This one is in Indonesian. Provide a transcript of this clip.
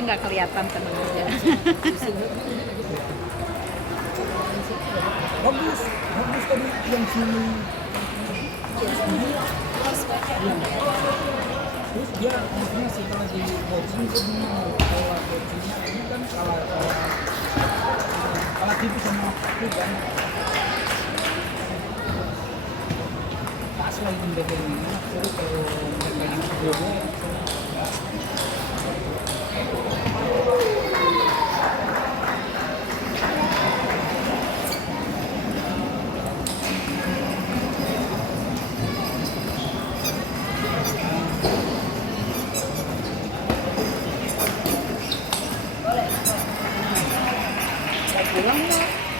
nggak kelihatan, tenang aja. Bagus tadi yang sini. Terus dia maksudnya setelah di coaching dia bingung pola coachingnya ini kan kalah tipis sama aku kan. Pas lagi mendekat ini, terus kalau mereka yang kedua Pulang nggak?